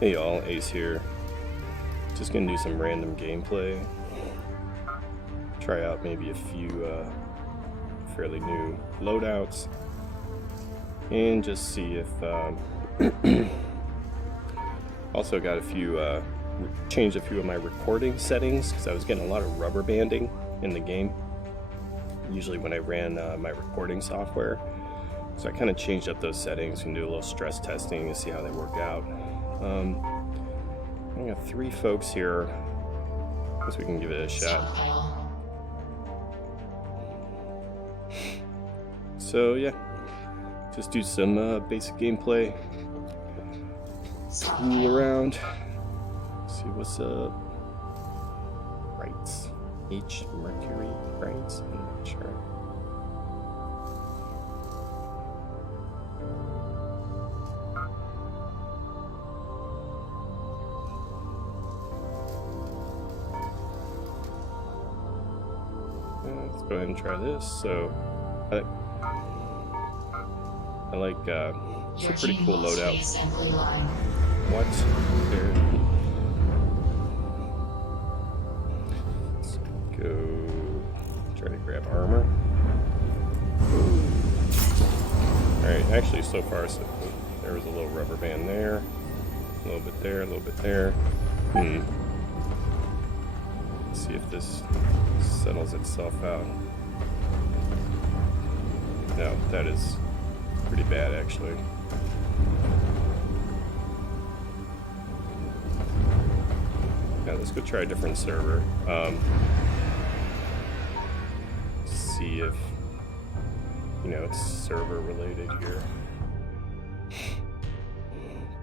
Hey y'all, Ace here. Just gonna do some random gameplay. Try out maybe a few fairly new loadouts. And just see if... also got a few... changed a few of my recording settings because I was getting a lot of rubber banding in the game. Usually when I ran my recording software. So I kind of changed up those settings and do a little stress testing to see how they work out. I got 3 folks here. I guess we can give it a shot. So yeah, just do some basic gameplay. Fool around. See what's up. Rights. H Mercury rights. I'm not sure. Let's go ahead and try this. So, I like it's a pretty cool loadout. What? There. Let's go try to grab armor. Alright, actually so far so there was a little rubber band there. A little bit there, a little bit there. Let's see if this settles itself out. No, that is pretty bad actually. Now let's go try a different server. See if, you know, it's server related here.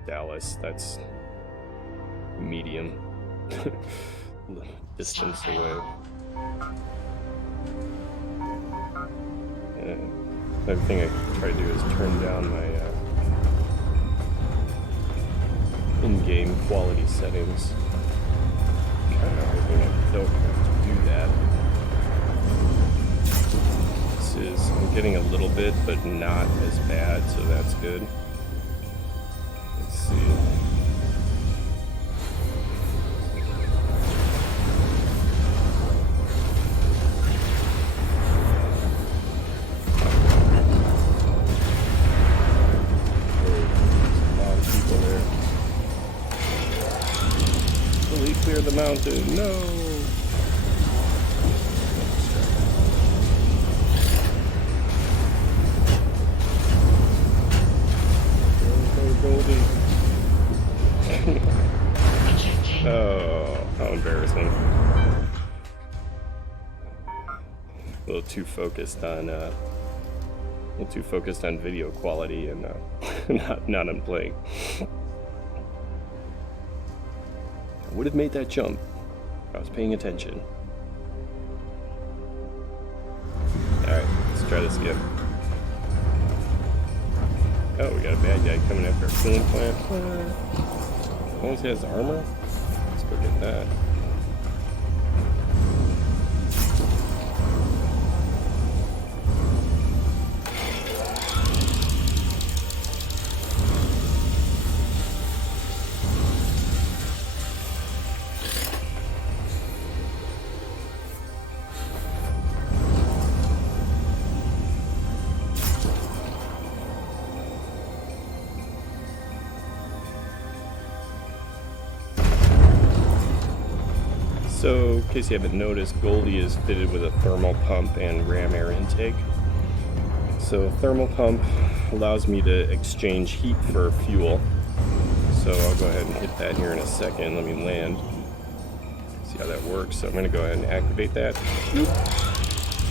Dallas, that's medium. Distance away. Another thing I try to do is turn down my in-game quality settings. Kind of hoping I don't have to do that. This is, I'm getting a little bit, but not as bad, so that's good. Let's see. Clear the mountain. No. Go, Goldie. Oh, how embarrassing. A little too focused on video quality and not on playing. Would have made that jump if I was paying attention. Alright, let's try this again. Oh, we got a bad guy coming after our cooling plant. As long as he has armor, let's go get that. So, in case you haven't noticed, Goldie is fitted with a thermal pump and ram air intake. So, thermal pump allows me to exchange heat for fuel. So, I'll go ahead and hit that here in a second. Let me land. See how that works. So, I'm going to go ahead and activate that. So,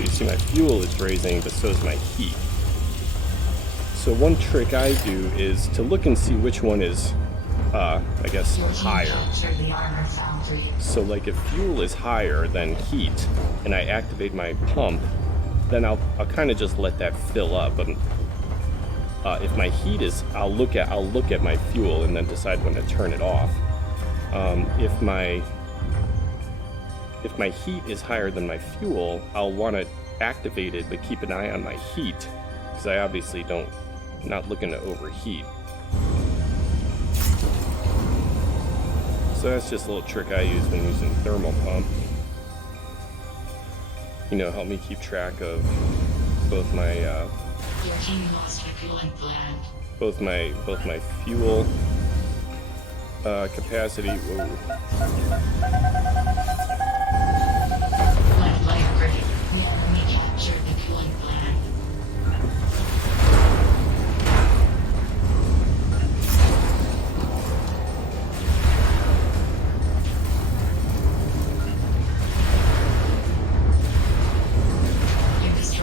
you see my fuel is raising, but so is my heat. So, one trick I do is to look and see which one is I guess higher. So like if fuel is higher than heat and I activate my pump, then I'll kind of just let that fill up. But if my heat is, I'll look at my fuel and then decide when to turn it off. If my heat is higher than my fuel, I'll want to activate it but keep an eye on my heat because I obviously not looking to overheat. So that's just a little trick I use when using thermal pump. You know, help me keep track of both my both my fuel capacity. Whoa.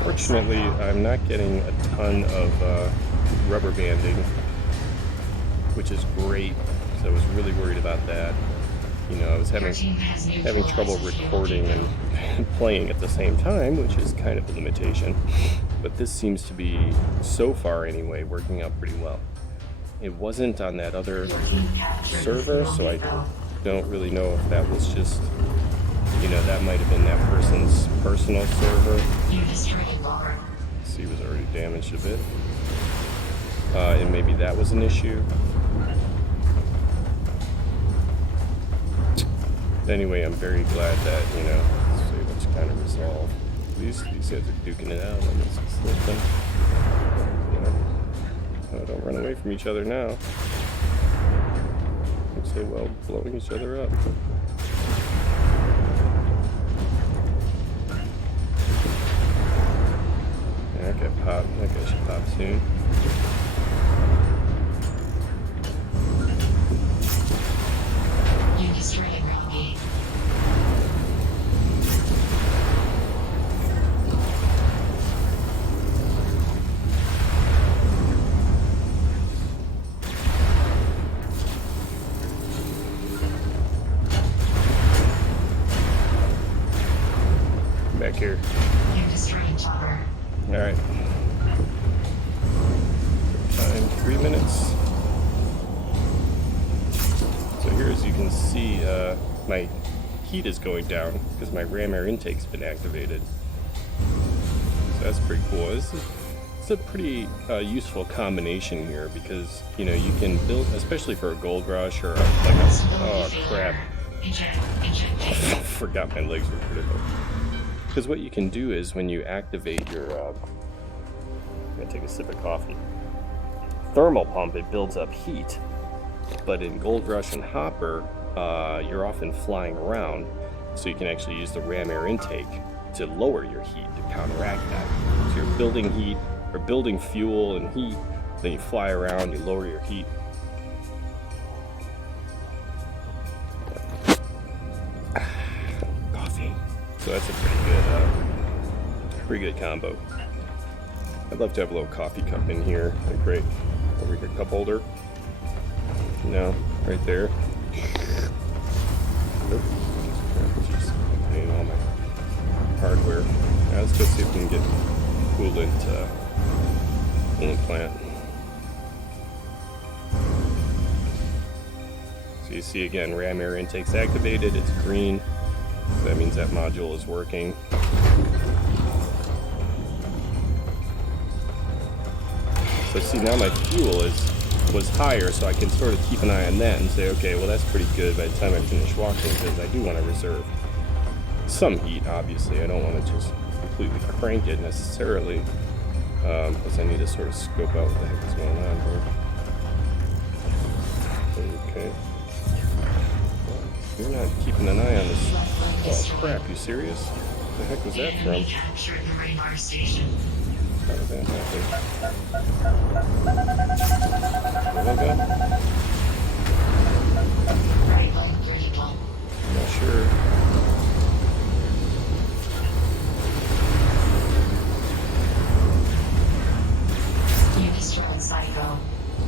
Fortunately, I'm not getting a ton of rubber banding, which is great. So I was really worried about that. You know, I was having trouble recording and playing at the same time, which is kind of a limitation. But this seems to be, so far anyway, working out pretty well. It wasn't on that other server, so I don't really know if that was just, you know, that might have been that person's personal server. See, it was already damaged a bit. And maybe that was an issue. Anyway, I'm very glad that, you know, so it's kind of resolved. These guys are duking it out on this thing. You know, oh, don't run away from each other now. Looks so well blowing each other up. That guy popped. That guy should pop soon. Back here. Alright. Time 3 minutes. So here, as you can see, my heat is going down because my ram air intake's been activated. So that's pretty cool. It's a pretty useful combination here because, you know, you can build, especially for a gold rush or oh crap. Forgot my legs were critical. Because what you can do is when you activate your, I'm gonna take a sip of coffee. Thermal pump, it builds up heat, but in Gold Rush and Hopper, you're often flying around, so you can actually use the ram air intake to lower your heat to counteract that. So you're building heat, or building fuel and heat, then you fly around, you lower your heat. Coffee. So that's a pretty good combo. I'd love to have a little coffee cup in here. Like right over your cup holder. No, right there. Nope. Just paying all my hardware. Now let's go see if we can get coolant plant. So you see again, ram air intake's activated. It's green. So that means that module is working. So see, now my fuel was higher, so I can sort of keep an eye on that and say, okay, well that's pretty good by the time I finish walking, because I do want to reserve some heat, obviously. I don't want to just completely crank it necessarily, because I need to sort of scope out what the heck is going on here. Okay. You're not keeping an eye on this. Oh crap, you serious? What the heck was that from? How did that happen? Logo? Not sure.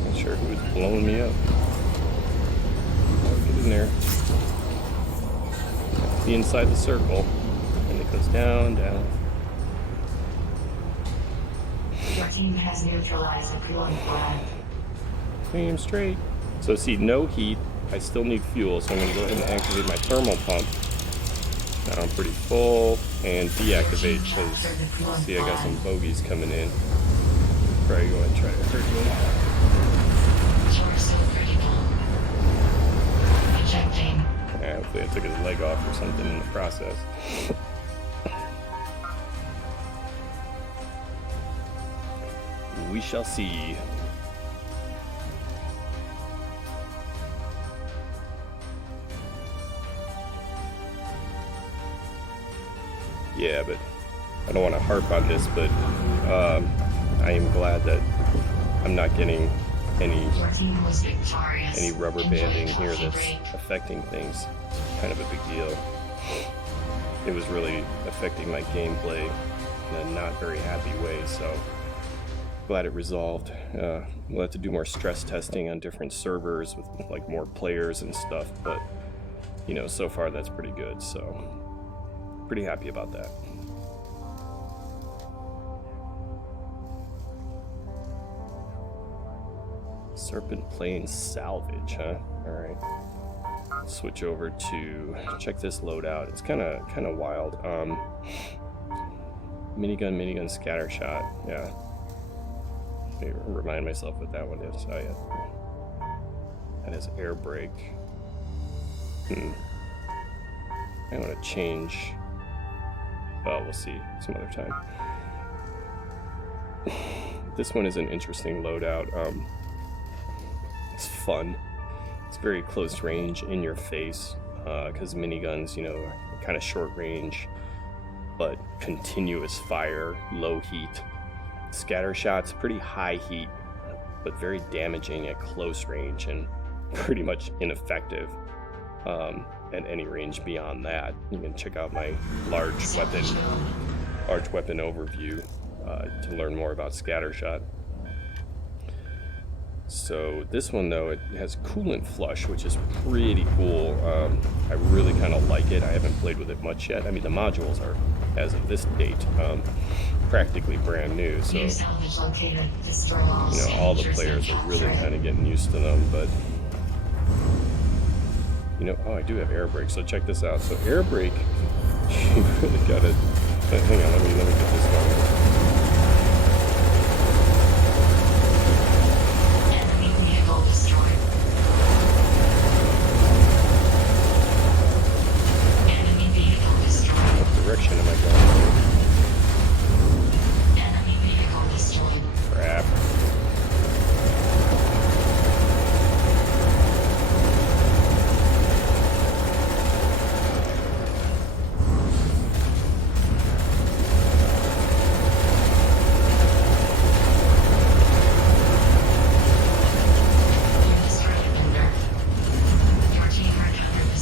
Not sure who was blowing me up. Oh, get in there. Be inside the circle. And it goes down, down. Your team has neutralized the fueling flag. Aim straight. So see, no heat. I still need fuel, so I'm going to go ahead and activate my thermal pump. Now I'm pretty full, and deactivate, because see, I got some bogeys coming in. Probably go ahead and try to hurt me. Ejecting. took his leg off or something in the process. We shall see. Yeah, but I don't want to harp on this, but I am glad that I'm not getting any rubber banding here that's affecting things. It's kind of a big deal. It was really affecting my gameplay in a not very happy way, so glad it resolved. We'll have to do more stress testing on different servers with like more players and stuff, but you know, so far that's pretty good, so pretty happy about that. Serpent Plains salvage, huh? All right. Switch over to check this loadout. It's kind of wild. Minigun, scattershot. Yeah. Let me remind myself what that one is. Oh yeah. That is air brake. I want to change. Well, we'll see some other time. This one is an interesting loadout. It's fun. It's very close range, in your face, because miniguns, you know, are kind of short range, but continuous fire, low heat. Scatter shots, pretty high heat, but very damaging at close range and pretty much ineffective at any range beyond that. You can check out my large weapon overview to learn more about scattershot. So this one though, it has coolant flush, which is pretty cool. I really kind of like it. I haven't played with it much yet. I mean, the modules are, as of this date, practically brand new. So, you know, all the players are really kind of getting used to them. But, you know, oh, I do have air brake. So check this out. So air brake, you really got to, hang on, let me get this going. Direction am I going? Enemy vehicle destroyed. Crap.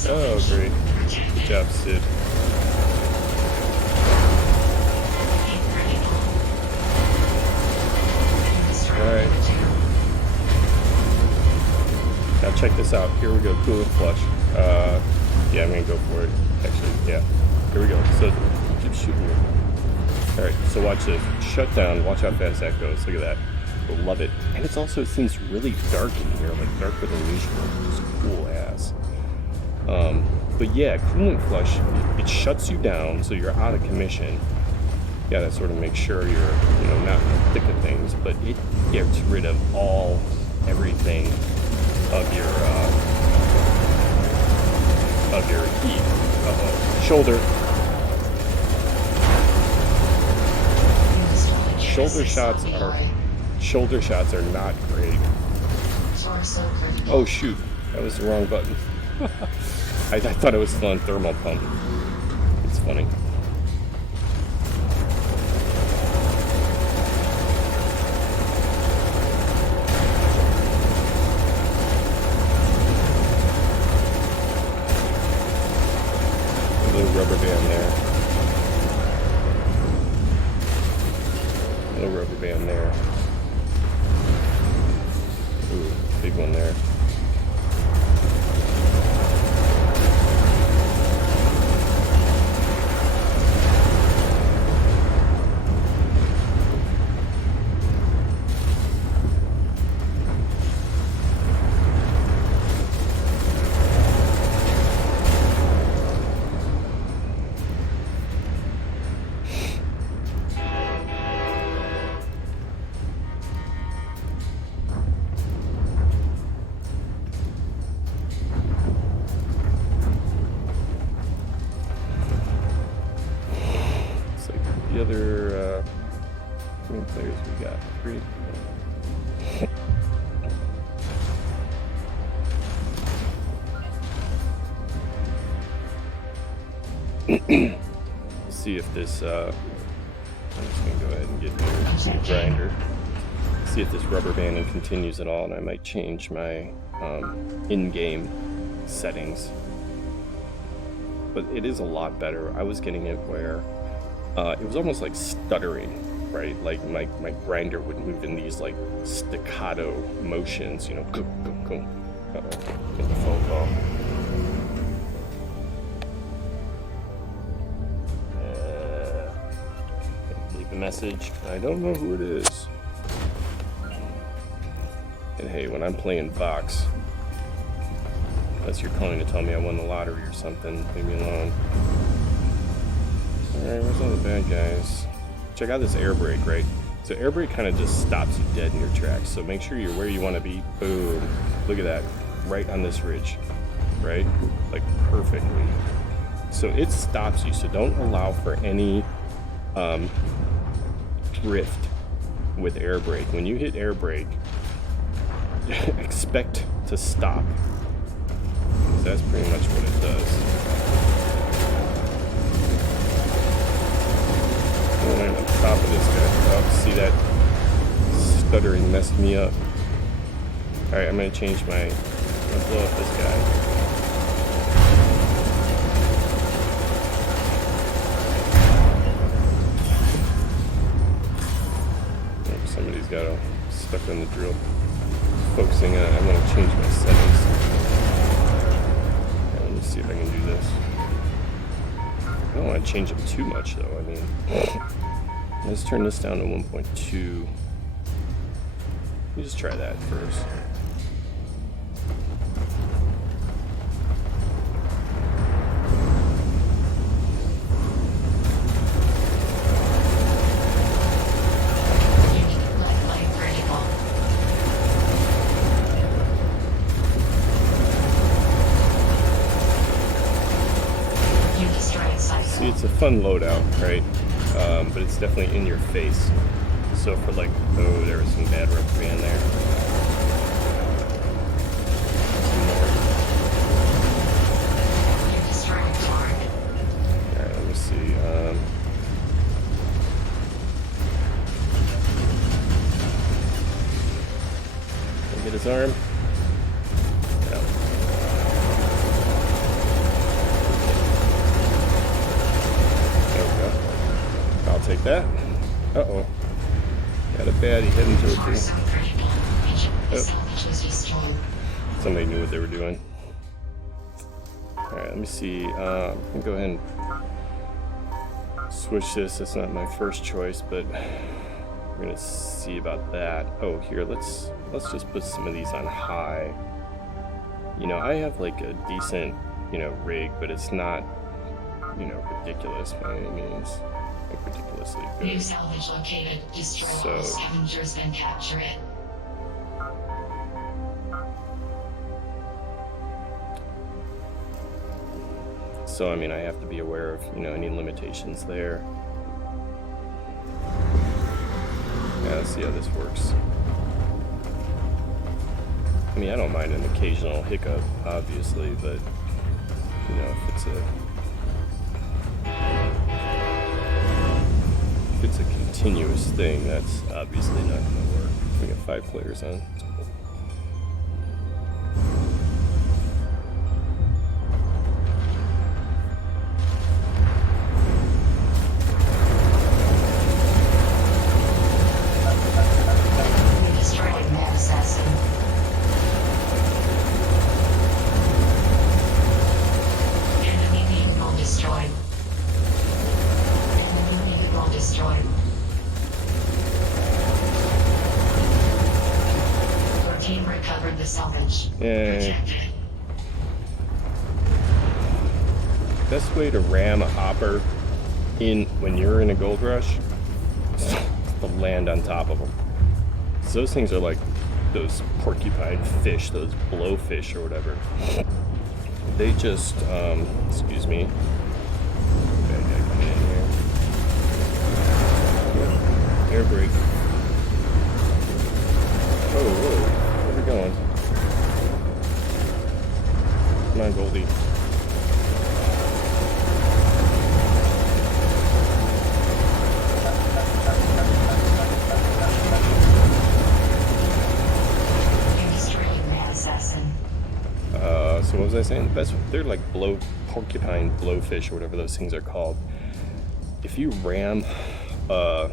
Oh, great. Good job, Sid. Alright. Now check this out. Here we go, coolant flush. Yeah, I'm gonna go for it. Actually, yeah. Here we go. So, keep shooting. Alright, so watch this. Shut down. Watch how fast that goes. Look at that. I love it. And it's also, it seems really dark in here, like darker than usual. It's cool ass. But yeah, coolant flush, it shuts you down, so you're out of commission. You gotta sort of make sure you're, you know, not in the thick of things, but it gets rid of everything of your heat. Shoulder. Shoulder shots are not great. Oh shoot, that was the wrong button. I thought it was still on thermal pump. It's funny. A little rubber band there. A little rubber band there. Ooh, big one there. See if this, I'm just gonna go ahead and get new grinder. See if this rubber banding continues at all, and I might change my in-game settings. But it is a lot better. I was getting it where it was almost like stuttering, right? Like my grinder would move in these like staccato motions, you know, go, go, go. Uh-oh, get the phone call. Leave a message. I don't know who it is. And hey, when I'm playing Vox, unless you're calling to tell me I won the lottery or something, leave me alone. Alright, where's all the bad guys? Check out this air brake, right? So air brake kind of just stops you dead in your tracks. So make sure you're where you want to be. Boom. Look at that. Right on this ridge. Right? Like perfectly. So it stops you. So don't allow for any drift with air brake. When you hit air brake, expect to stop. That's pretty much what it does. Oh, I'm on top of this guy. Oh, see that stuttering messed me up. Alright, I'm gonna change my... I'm gonna blow up this guy. Oh, somebody's got a stuck on the drill. Focusing on it, I'm gonna change my settings. Okay, let me see if I can do this. I don't want to change them too much though. I mean, let's turn this down to 1.2. Let me just try that first. See, it's a fun loadout, right? But it's definitely in your face. So for like, oh, there was some bad rubber band there. Alright, let me see. Can I get his arm? No. I'll take that. Uh-oh. Got a baddie heading towards me. Oh. Somebody knew what they were doing. Alright, let me see. I'm gonna go ahead and switch this. That's not my first choice, but we're gonna see about that. Oh, here, let's just put some of these on high. You know, I have like a decent, you know, rig, but it's not, you know, ridiculous by any means. Like ridiculously good. New salvage located. Destroy all scavengers and capture it. So, I mean, I have to be aware of, you know, any limitations there. Yeah, let's see how this works. I mean, I don't mind an occasional hiccup, obviously, but, you know, if it's a continuous thing, that's obviously not going to work. We got 5 players on. It's cool. We destroyed Mad Assassin. Enemy vehicle destroyed. Enemy vehicle destroyed. Your team recovered the salvage. Yay. Protected. Best way to ram a hopper in when you're in a gold rush is to land on top of them. So those things are like those porcupine fish, those blowfish or whatever. They just, excuse me. Bad guy coming in here. Air brake. Oh, whoa, where are we going? Come on, Goldie. So what was I saying? The best, they're like porcupine blowfish or whatever those things are called. If you ram a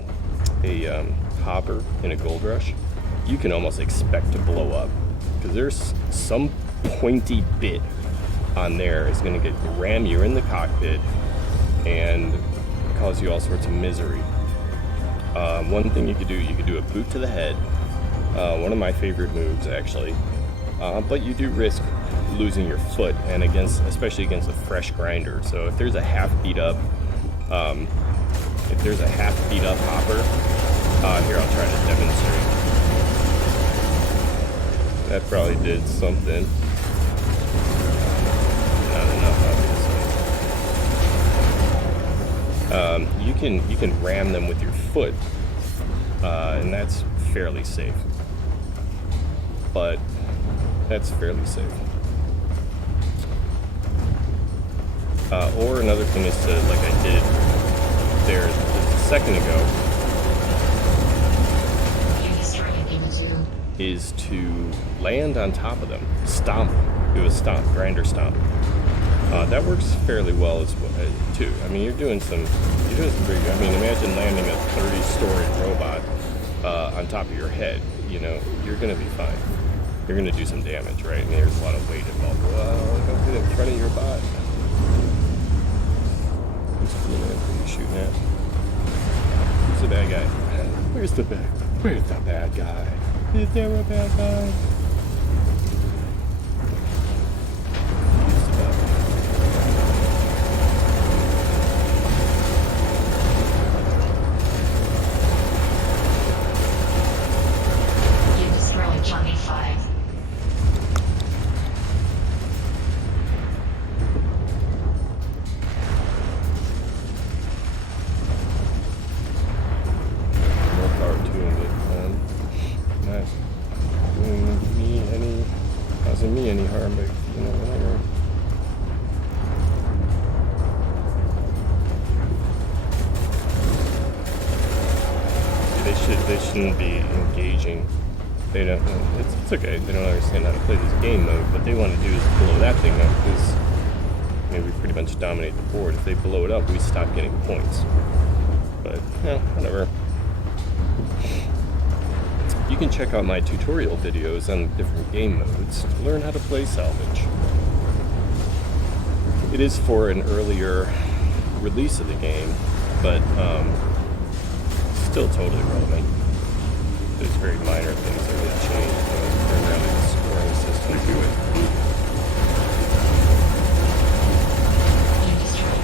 hopper in a gold rush, you can almost expect to blow up, because there's some pointy bit on there is going to ram you in the cockpit and cause you all sorts of misery. One thing you could do a boot to the head, one of my favorite moves actually, but you do risk losing your foot, and especially against a fresh grinder. So if there's a half beat up hopper, here, I'll try to demonstrate. That probably did something. Not enough, obviously. You can ram them with your foot, and that's fairly safe. But that's fairly safe. Or another thing is to, like I did there just a second ago, is to land on top of them, stomp, do a stomp, grinder stomp. That works fairly well as well, too. I mean, you're doing some pretty good. I mean, imagine landing a 30-story robot on top of your head. You know, you're gonna be fine. You're gonna do some damage, right? And there's a lot of weight involved. Well, don't get in front of your bot. Who's you shooting at? Who's the bad guy? Where's the bad guy? Is there a bad guy? You destroyed Johnny 5. More power to him, not causing me any harm, but you know, whatever. They shouldn't be engaging. They don't. It's okay. They don't understand how to play this game mode. What they want to do is blow that thing up, because we pretty much dominate the board. If they blow it up, we stop getting points. But yeah, whatever. You can check out my tutorial videos on different game modes to learn how to play salvage. It is for an earlier release of the game, but still totally relevant. There's very minor things that really change, primarily the scoring system to it. You destroyed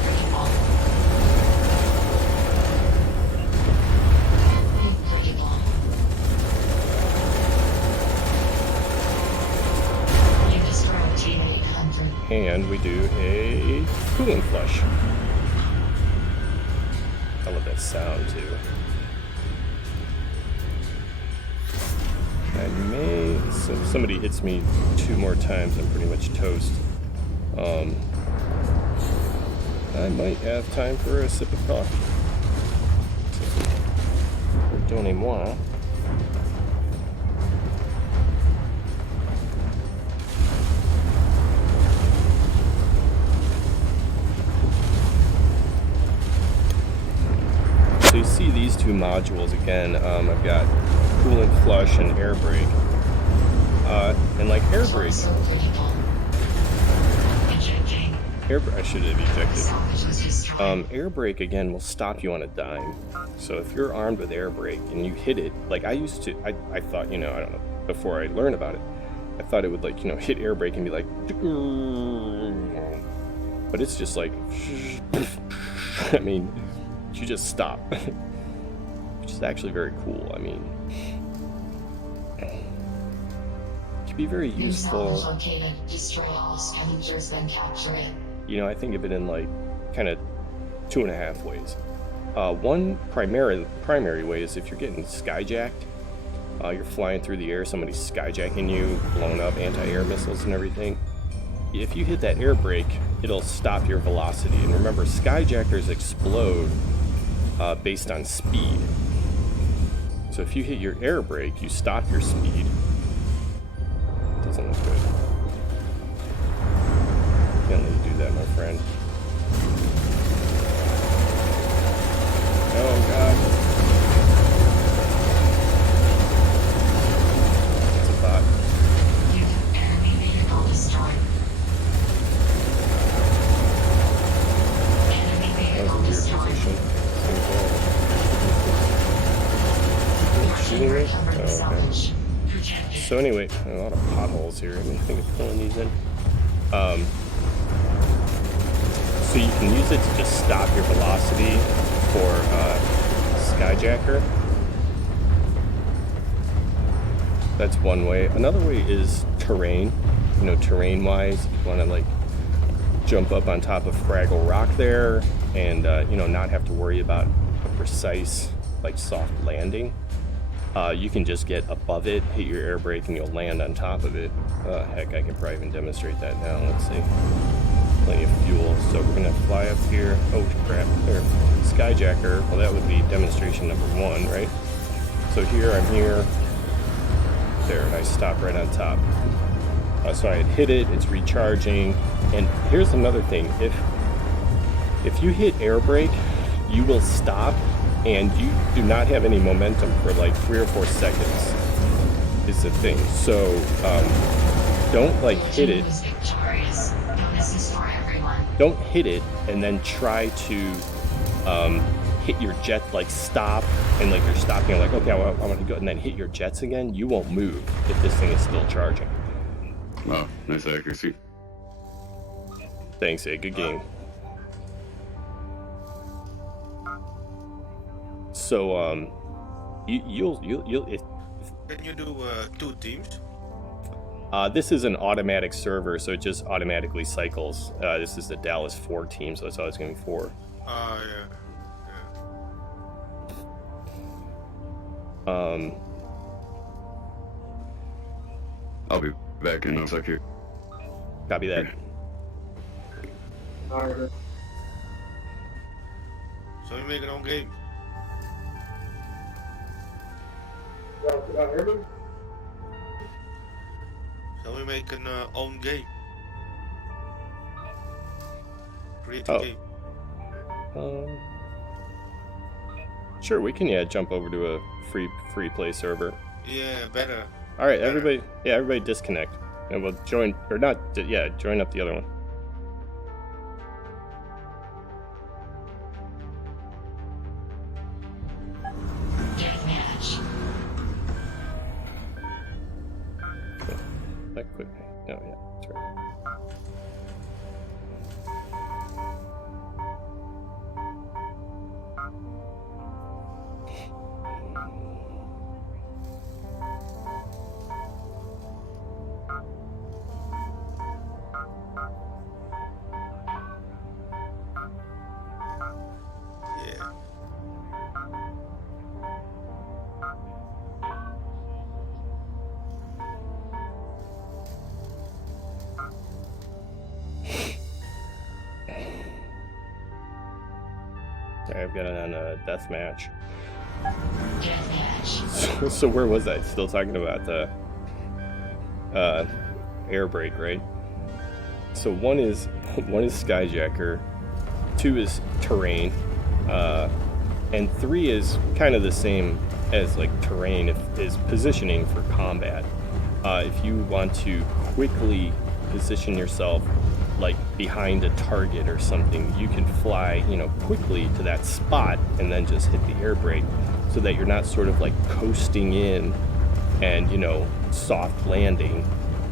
pretty ball. You destroyed Team 800. And we do a coolant flush. I love that sound too. So if somebody hits me 2 more times, I'm pretty much toast. I might have time for a sip of coffee. Donnez-moi. So you see these 2 modules again. I've got coolant flush and air brake. And like air brake, I should have ejected. Air brake again will stop you on a dime. So if you're armed with air brake and you hit it, like I used to, I thought, I don't know, before I learned about it, I thought it would like, hit air brake and be like, but it's just like, I mean, you just stop, which is actually very cool. I mean, be very useful. Destroy all scavengers, then capture it. I think of it in like kind of 2.5 ways. One primary way is if you're getting skyjacked, you're flying through the air, somebody's skyjacking you, blowing up anti-air missiles and everything. If you hit that air brake, it'll stop your velocity. And remember, skyjackers explode based on speed. So if you hit your air brake, you stop your speed. Doesn't look good. Can't let you do that, my friend. Oh god. It's a bot. Enemy vehicle destroyed. Enemy That was a vehicle weird destroyed. position. Shooting me? Oh, okay. So anyway, a lot of potholes here. I'm thinking of pulling these in. So you can use it to just stop your velocity for Skyjacker. That's one way. Another way is terrain. You know, terrain-wise, if you want to like jump up on top of Fraggle Rock there, and you know, not have to worry about a precise like soft landing. You can just get above it, hit your air brake, and you'll land on top of it. Heck, I can probably even demonstrate that now. Let's see. Plenty of fuel. So we're gonna fly up here. Oh crap! There, Skyjacker. Well, that would be demonstration number 1, right? So here I'm here. There, and I stop right on top. So I had hit it. It's recharging. And here's another thing: if you hit air brake, you will stop. And you do not have any momentum for like 3 or 4 seconds is the thing. So don't like hit it. Don't hit it and then try to hit your jet, like stop, and like you're stopping, you're like, okay, I want to go, and then hit your jets again. You won't move if this thing is still charging. Wow, nice accuracy. Thanks, good game. So, you'll Can you do 2 teams? this is an automatic server, so it just automatically cycles. This is the Dallas 4 team, so that's always going to be 4. Yeah. I'll be back in a second. Copy that. So you make your own game. So we make an own game. Create a game. Sure, we can jump over to a free play server. Yeah, better. All right, everybody disconnect, and we'll join or not. Join up the other one. That quick. No, yeah, that's right. Yeah. I've got it on a death match. So where was I? Still talking about the air brake, right? So one is Skyjacker, 2 is terrain, and 3 is kind of the same as like terrain. Is positioning for combat. If you want to quickly position yourself like behind a target or something, you can fly, quickly to that spot and then just hit the air brake so that you're not sort of like coasting in and, soft landing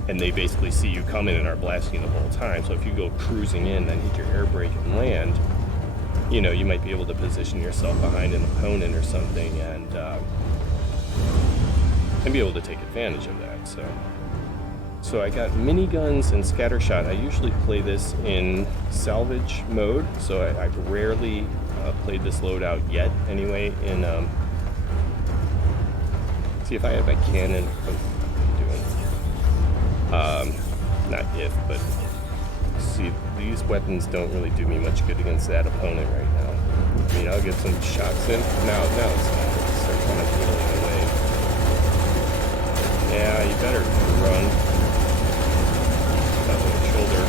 and they basically see you coming and are blasting the whole time. So if you go cruising in, then hit your air brake and land, you might be able to position yourself behind an opponent or something and be able to take advantage of that. So I got miniguns and scattershot. I usually play this in salvage mode, so I've rarely played this loadout yet. Anyway, see if I have my cannon. What am I doing? Not if, but see, these weapons don't really do me much good against that opponent right now. I mean, I'll get some shots in. Now it's start kind of whittling away. Yeah, you better run. Shoulder.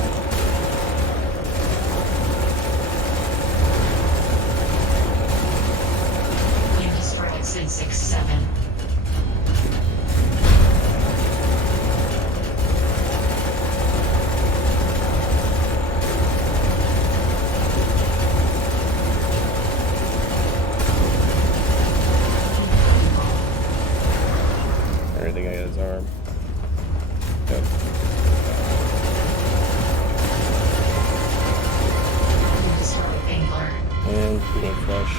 flush.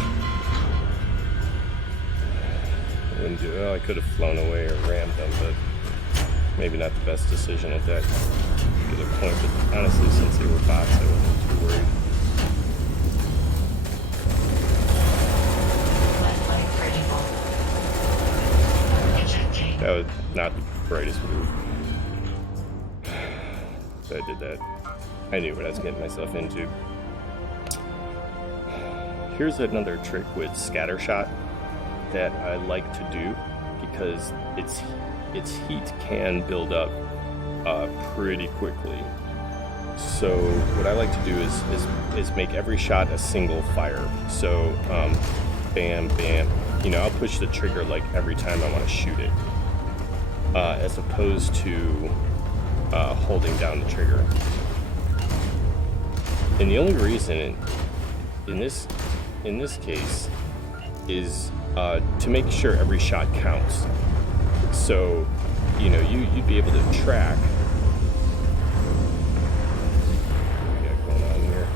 Wouldn't do. Well, I could have flown away or rammed them, but maybe not the best decision at that particular point. But honestly, since they were bots, I wasn't too worried. That was not the brightest move. But I did that. I knew what I was getting myself into. Here's another trick with scattershot that I like to do because its heat can build up pretty quickly. So what I like to do is make every shot a single fire. So bam, bam. You know, I'll push the trigger like every time I want to shoot it, as opposed to holding down the trigger. And the only reason in this case is to make sure every shot counts. So, you know, you'd be able to track what we got going on here.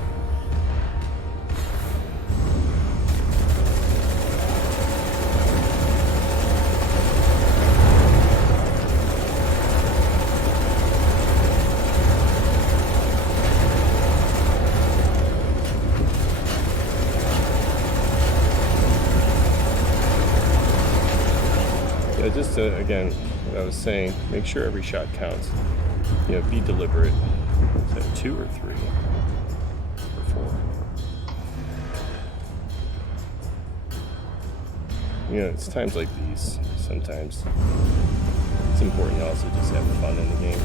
Just to, again, what I was saying, make sure every shot counts. You know, be deliberate. Is that 2 or 3 or 4? You know, it's times like these. Sometimes it's important to also just have fun in the game.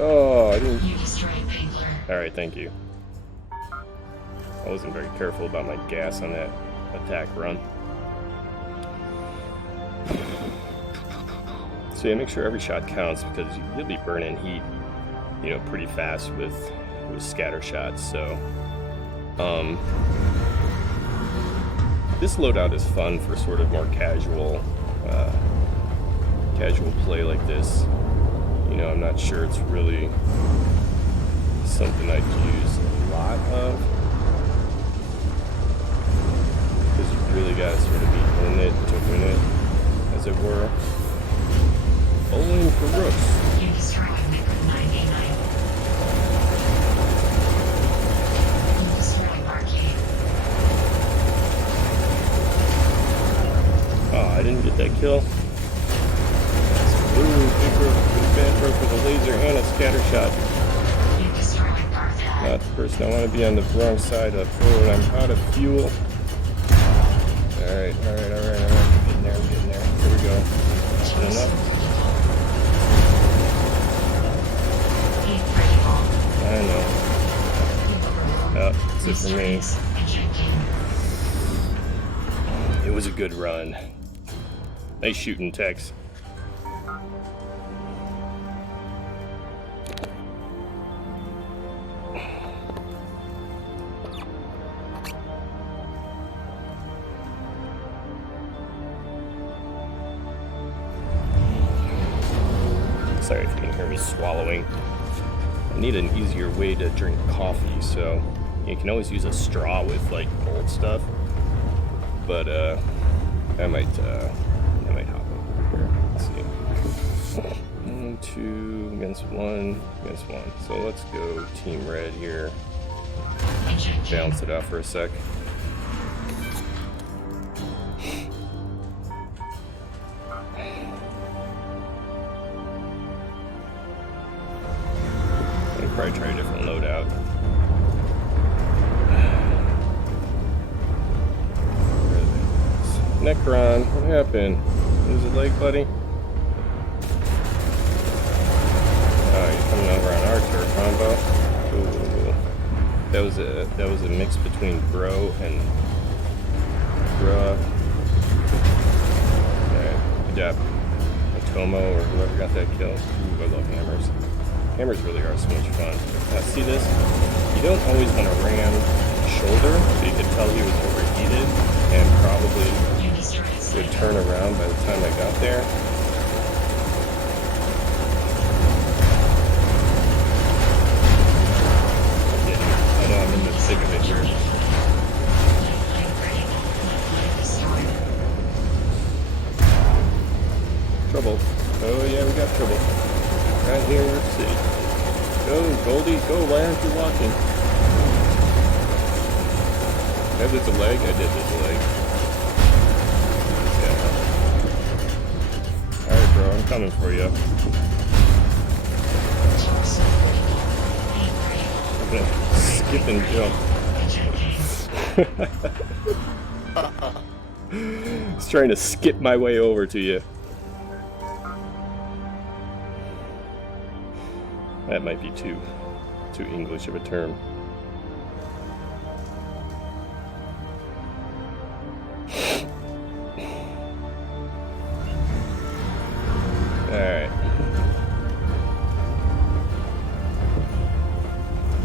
Oh, I didn't. Alright, thank you. I wasn't very careful about my gas on that attack run. So yeah, make sure every shot counts because you'll be burning heat, you know, pretty fast with scatter shots. So this loadout is fun for sort of more casual play like this. You know, I'm not sure it's really something I'd use a lot of, because you really gotta sort of be in it to win it, as it were. Bowling for rooks. You destroyed Micro 99. You destroyed Arcade. Oh, I didn't get that kill. Ooh, bad broke with a laser and a scatter shot. Not the person I want to be on the wrong side of. Oh, and I'm out of fuel. Alright. I'm getting there. Here we go. Good enough. I know. Yep, that's it for me. It was a good run. Nice shooting, Tex. Sorry if you can hear me swallowing. I need an easier way to drink coffee, so you can always use a straw with like cold stuff. But I might hop over here. Let's see. 1, 2 against 1 against 1. So let's go Team Red here. Balance it out for a sec. Probably try a different loadout. Necron, what happened? Lose a leg, buddy? Oh, you're coming over on our turf, combo. Ooh. That was a mix between bro and bruh. Alright, good job. Tomo or whoever got that kill. Ooh, I love hammers. Hammers really are so much fun. Now see this? You don't always want to ram shoulder, so you could tell he was overheated and probably would turn around by the time I got there. sick of it here. Trouble. Oh yeah, we got trouble. Right here in Rip City. Go, Goldie, go, why aren't you walking? Did I lose a leg? I did lose a leg. Yeah. Alright bro, I'm coming for you. I'm gonna skip and jump. He's trying to skip my way over to you. That might be too English of a term. Alright.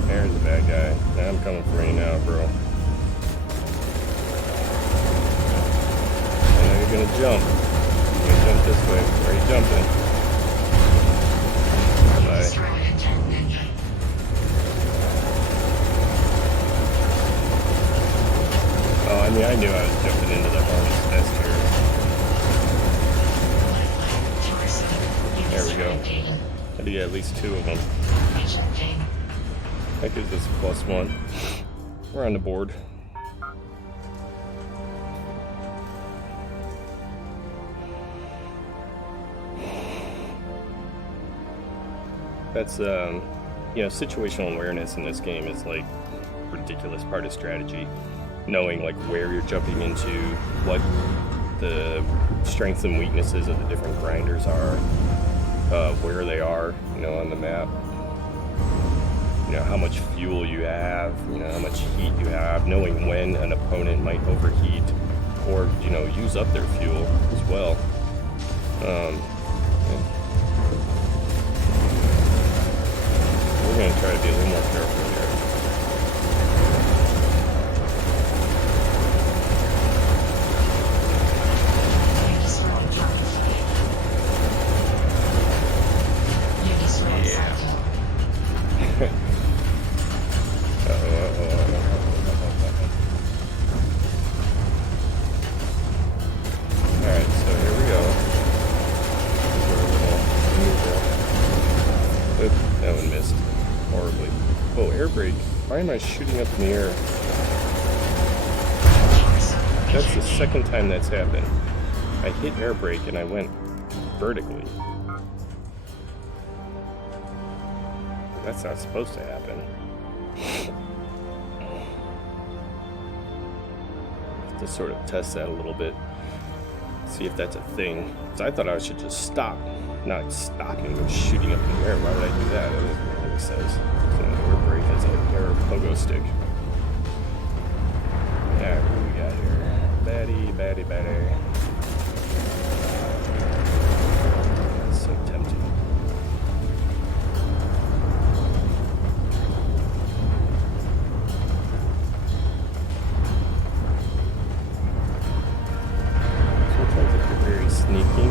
There's the bad guy. Now I'm coming for you now, bro. I know you're gonna jump. You're gonna jump this way. Where are you jumping? Bye. Oh, I mean, I knew I was jumping into the harness nest here. There we go. I did at least 2 of them. That gives us a +1. We're on the board. That's, you know, situational awareness in this game is like a ridiculous part of strategy. Knowing like where you're jumping into, what the strengths and weaknesses of the different grinders are, where they are, you know, on the map. You know, how much fuel you have, you know, how much heat you have, knowing when an opponent might overheat or, you know, use up their fuel as well. Yeah. We're going to try to be a little more careful here. Why am I shooting up in the air? That's the second time that's happened. I hit air brake and I went vertically. That's not supposed to happen. Have to sort of test that a little bit. See if that's a thing. So I thought I should just stop. Not stop and go shooting up in the air. Why would I do that? That doesn't make any sense. So air brake has an air pogo stick. Yeah, what do we got here? Baddie. That's so tempting. Sometimes if you're very sneaky.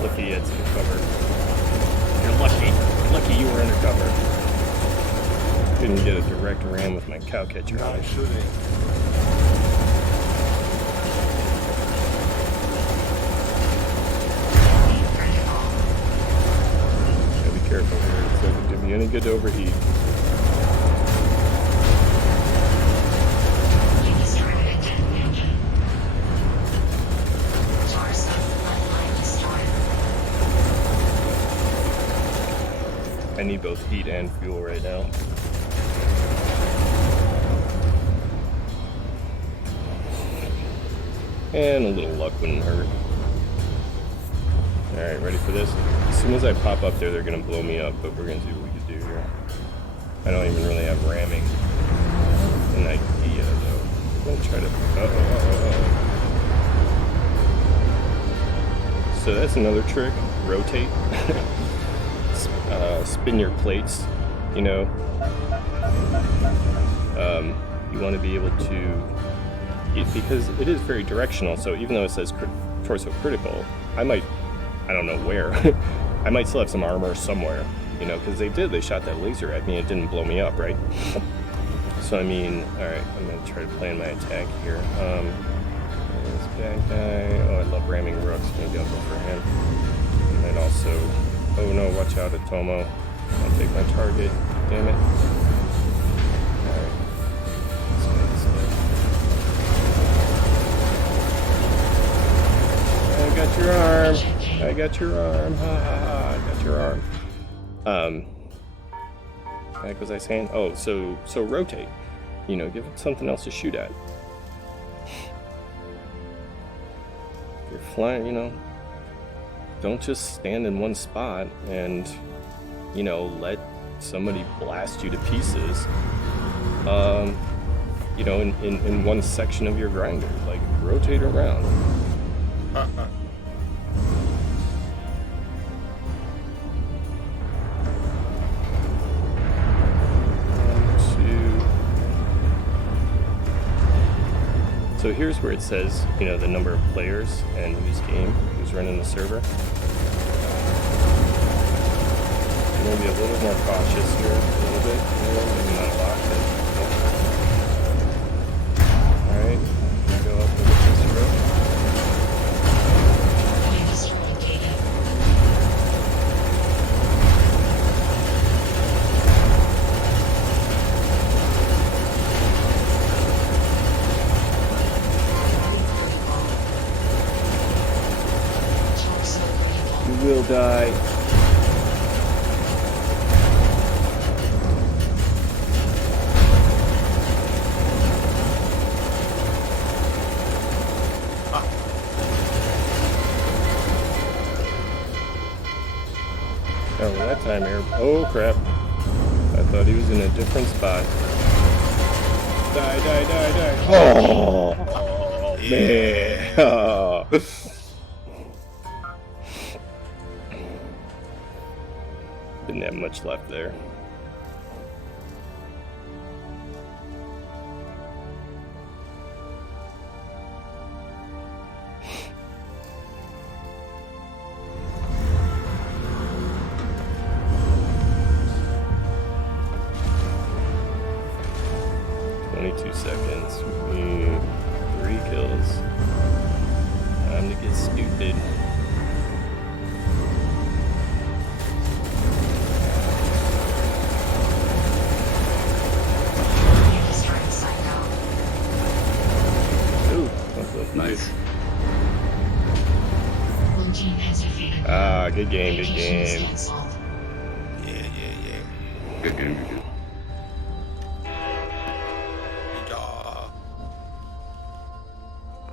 Lucky it's cover. You're lucky you were undercover. Couldn't get a direct ram with my cow catcher on it. Gotta be careful here. It doesn't do me any good to overheat. I need both heat and fuel right now. And a little luck wouldn't hurt. Alright, ready for this? As soon as I pop up there, they're going to blow me up, but we're going to see what we can do here. I don't even really have ramming. An idea, though. I'm going to try to... So that's another trick. Rotate. Spin your plates, you know. you want to be able to, because it is very directional. So even though it says torso critical, I don't know where, I might still have some armor somewhere, you know, because they shot that laser at me. It didn't blow me up, right? So I mean, all right, I'm gonna try to plan my attack here. This bad guy. Oh, I love ramming rooks. Maybe I'll go for him. And then also, oh no, watch out, Atomo. I'll take my target. Damn it. Alright. I got your arm. I got your arm. Ha ha ha. I got your arm. What was I saying? Oh, so rotate. You know, give it something else to shoot at. If you're flying, you know, don't just stand in one spot and, you know, let somebody blast you to pieces, you know, in one section of your grinder. Like, rotate around. So here's where it says, you know, the number of players and whose game, who's running the server. I'm going to be a little more cautious here, a little bit, maybe not a lot, but yeah. Alright, go up with this rope. You will die. Oh, that time air. Oh crap. I thought he was in a different spot. Die, die, die, die. Oh, man. Oh. Didn't have much left there. Seconds. 3 kills. Time to get stupid. Ooh, Nice. Ah, good game, good game. Yeah. Good game, good game.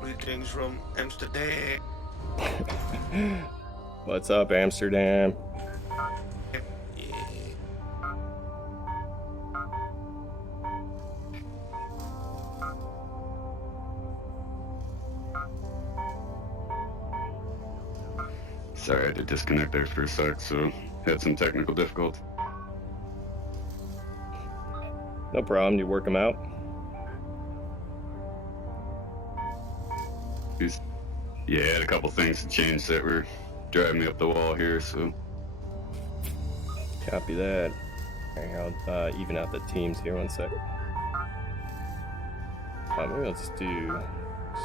Greetings from Amsterdam. What's up, Amsterdam? Yeah. Sorry, I had to disconnect there for a sec, so had some technical difficulty. No problem, you work them out? Yeah, I had a couple things to change that were driving me up the wall here, so. Copy that. Alright, I'll even out the teams here 1 second. Maybe I'll just do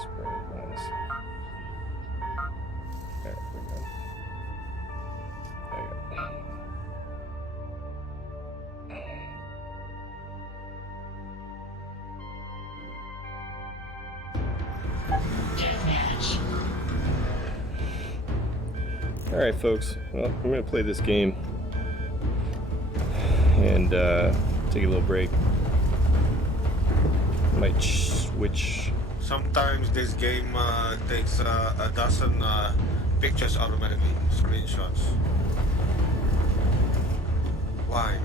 spray minus. Alright, we're good. There you go. Alright folks, well, I'm going to play this game and take a little break. Might switch. Sometimes this game takes a dozen pictures automatically, screenshots. Why,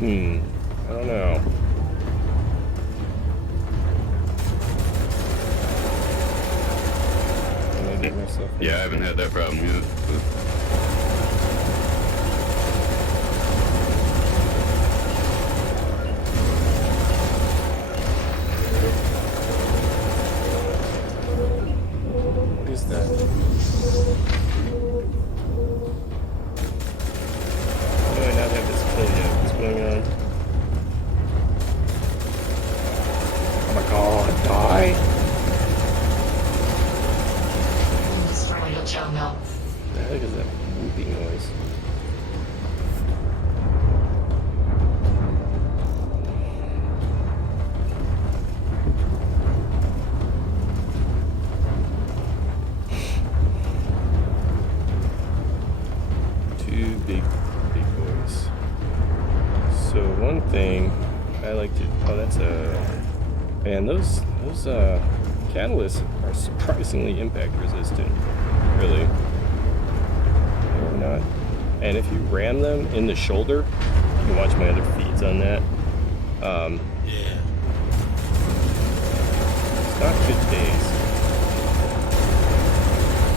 man? I don't know. Yeah, I haven't had that problem yet. But... And those catalysts are surprisingly impact resistant, really. They're not. And if you ram them in the shoulder, you can watch my other feeds on that. Yeah. It's not good days.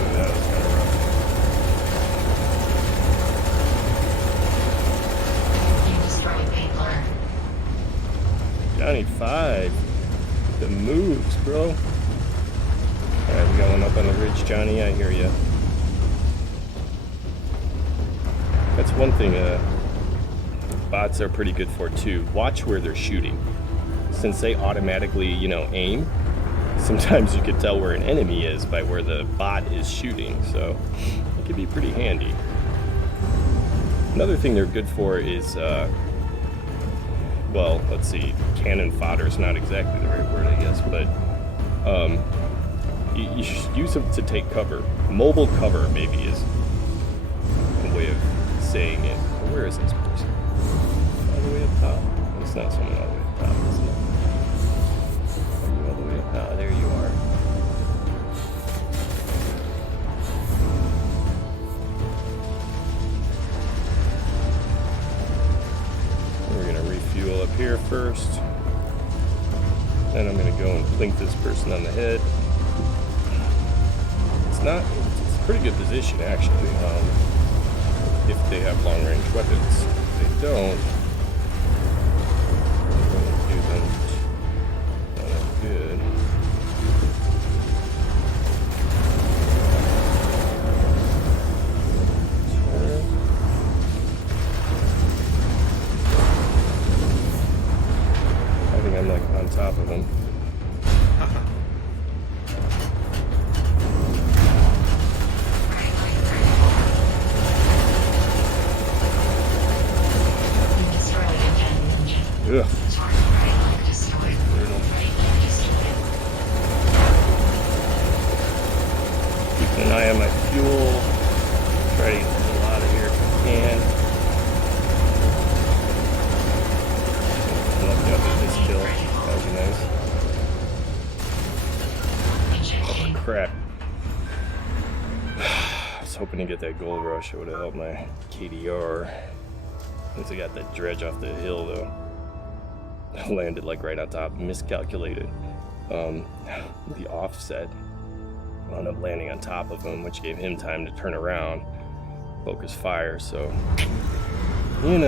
Ooh, that was kind of rough. You destroyed Winkler. Johnny 5. The moves, bro. Alright, we got one up on the ridge, Johnny. I hear ya. That's one thing bots are pretty good for too. Watch where they're shooting. Since they automatically, aim, sometimes you could tell where an enemy is by where the bot is shooting, so it can be pretty handy. Another thing they're good for is, well, let's see, cannon fodder is not exactly the right word, I guess, but you should use them to take cover. Mobile cover, maybe, is a way of saying it. Where is this person? All the way up top. It's not someone all the way up top, is it? Are you all the way up top? There you are. We're gonna refuel up here first. Then I'm gonna go and plink this person on the head. It's a pretty good position actually. If they have long-range weapons. If they don't, I'm going to do them not good. Turn. I think I'm like on top of them. Ugh. Keeping an eye on my fuel. Try to get the hell out of here if I can. Lucky I'll get this kill. That would be nice. Oh crap. I was hoping to get that gold rush. It would have helped my KDR. Since I got that dredge off the hill though. Landed like right on top, miscalculated the offset. Wound up landing on top of him, which gave him time to turn around, focus fire. So, doesn't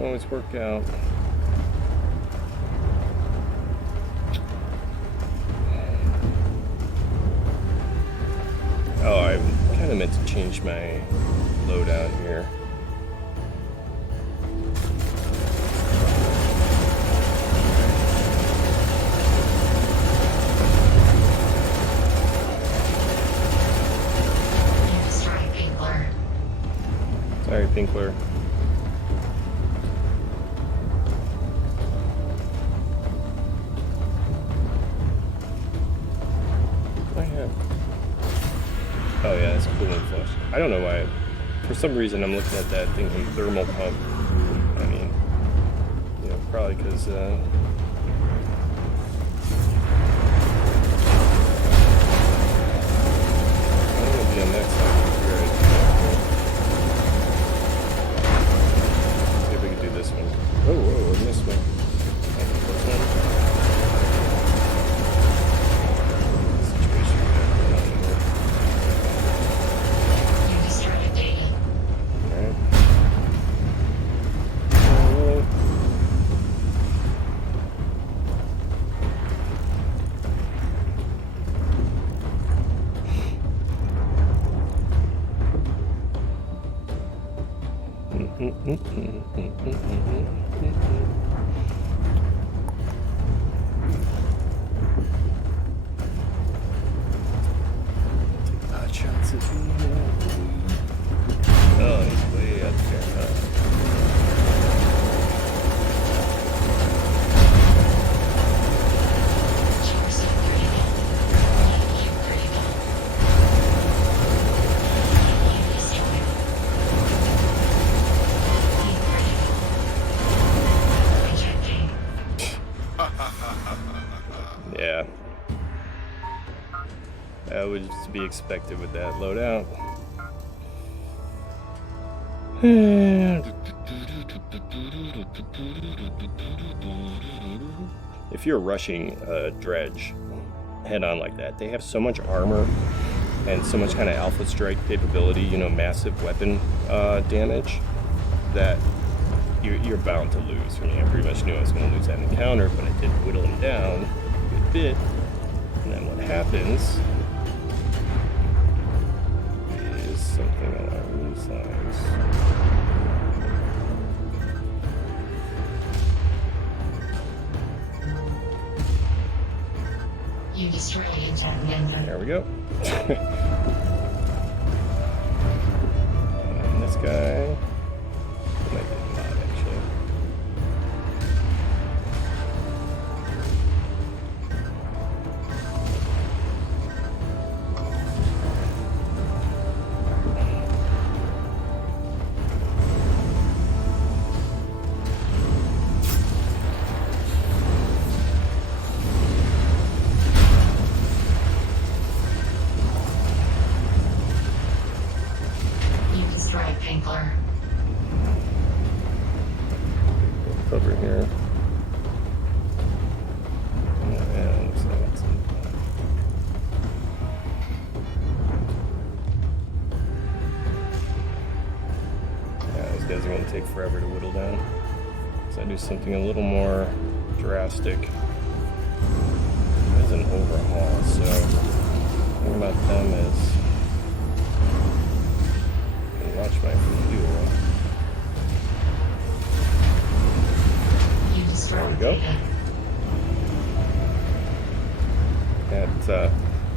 always work out. Oh, I kind of meant to change my loadout here. Sorry, Pinkler. I have. Oh yeah, it's cooling flush. I don't know why. For some reason, I'm looking at that thing in thermal pump. I mean, probably because. I'm gonna be on that side. This one. Oh, whoa, I missed one. I can put one. Situation going on here. You destroyed Data. Alright. Hot shots at me. Oh, he's way up there. Yeah. That was to be expected with that loadout. If you're rushing a dredge head on like that, they have so much armor and so much kind of alpha strike capability, you know, massive weapon damage, that you're bound to lose. I mean, I pretty much knew I was going to lose that encounter, but I did whittle him down a good bit. And then what happens is something along these lines. You destroyed that member. There we go. And this guy might be a mod, actually. You destroyed Pinkler. Over here. And so that's yeah, these guys are going to take forever to whittle down. So I do something a little more drastic. As an overhaul, so the thing about them is I can watch my fuel. You There destroyed we go.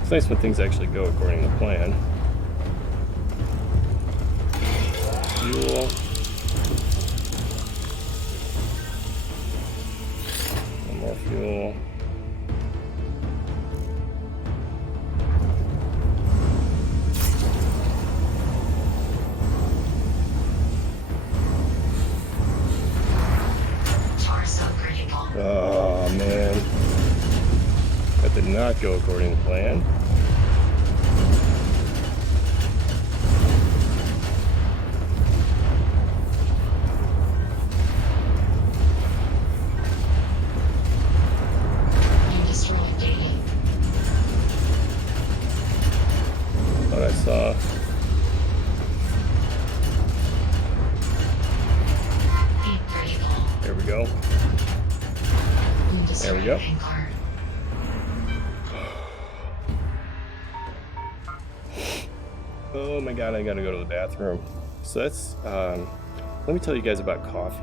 It's nice when things actually go according to plan. Fuel. One more fuel. Torso critical. Oh man. That did not go according to plan. You destroyed dating. Thought I saw. Deep critical. There we go. You destroyed There we go. Pinkler. Oh my god, I gotta go to the bathroom. So that's, let me tell you guys about coffee.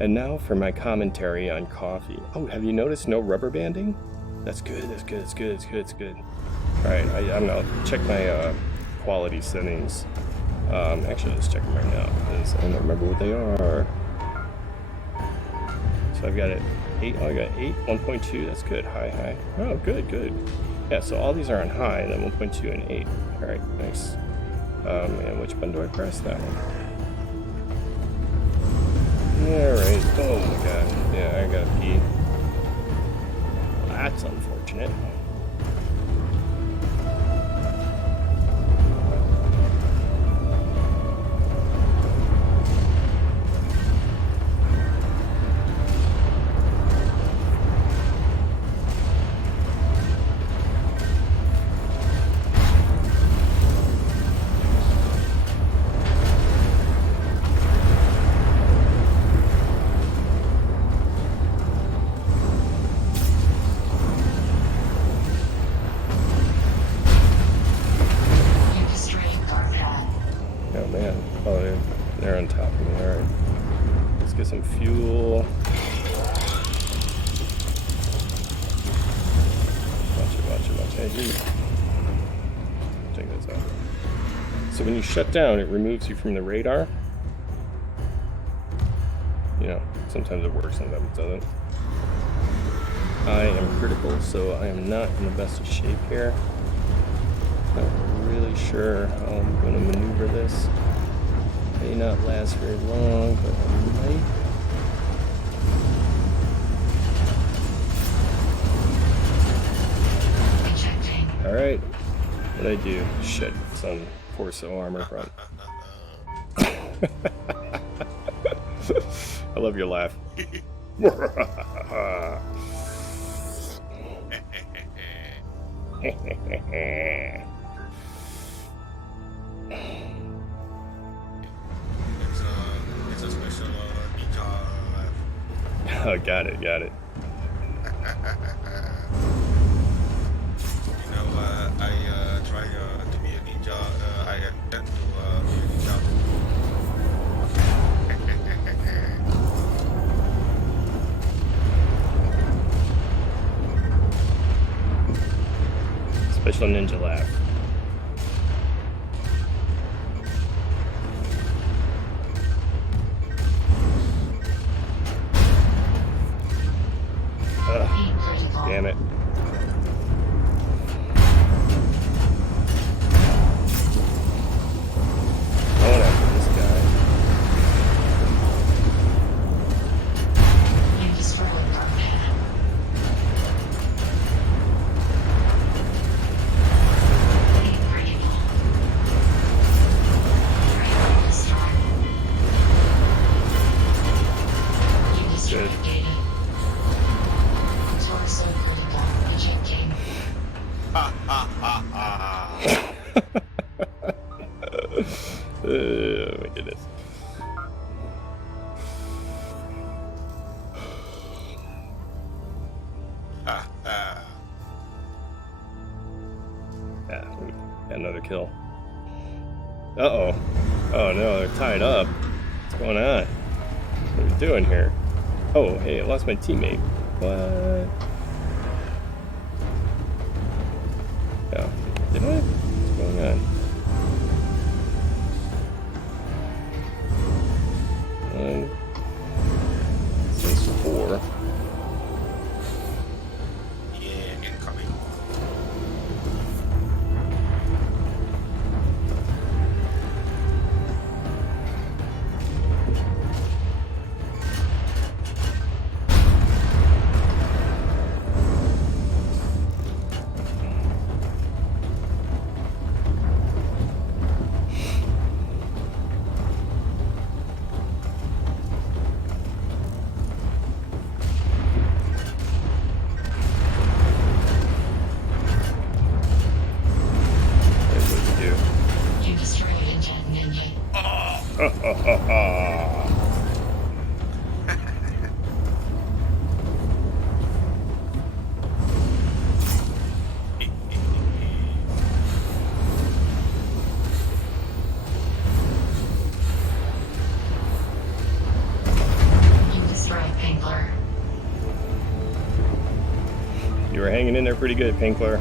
And now for my commentary on coffee. Oh, have you noticed no rubber banding? That's good, that's good, that's good, that's good, that's good. Alright, I'm gonna check my quality settings. Actually, let's check them right now, because I don't remember what they are. So I've got it 8, oh I got 8, 1.2, that's good, high. Oh, good, good. Yeah, so all these are on high, and then 1.2 and 8. Alright, nice. And which button do I press? That one. Alright, oh my god. Yeah, I gotta pee. Well, that's unfortunate. You destroyed Garfad. Oh man. Oh, they're on top of me. Alright. Let's get some fuel. Watch it. Hey, take this out. So when you shut down, it removes you from the radar. You know, sometimes it works, sometimes it doesn't. I am critical, so I am not in the best of shape here. Not really sure how I'm going to maneuver this. May not last very long, but I might. What did I do? Shed some torso armor from. I love your laugh. It's a special ninja laugh. Oh, got it, got it. You know, I try to be a ninja. I intend to be a ninja. Special ninja laugh. Ugh, damn it. Going after this guy. You destroyed our path. Incredible. Right this time. You destroyed Good. data. Torso critical. Ejecting. Ha ha ha ha. Oh my goodness. Ha ha. Yeah, got another kill. Uh-oh. Oh no, they're tied up. What's going on? What are we doing here? Oh, hey, I lost my teammate. What? Oh, did I? What's going on? It says 4. Yeah, incoming. That's what you do. You destroyed Intent Ninja. Ha ha ha ha. You destroyed Pinkler. You were hanging in there pretty good, Pinkler.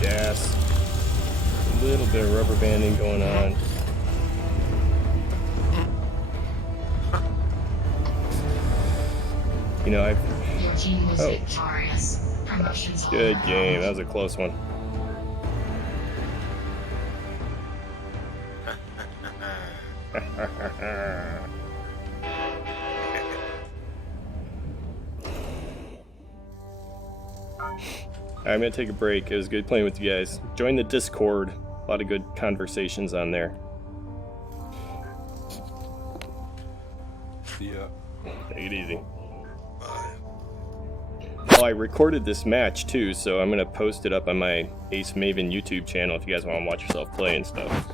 Gas. A little bit of rubber banding going on. You know, Your team was Oh. victorious. Promotions all good around. game. That was a close one. I'm gonna take a break. It was good playing with you guys. Join the Discord. A lot of good conversations on there. Yeah. Take it easy. Bye. Well, I recorded this match too, so I'm gonna post it up on my Ace Maven YouTube channel if you guys want to watch yourself play and stuff.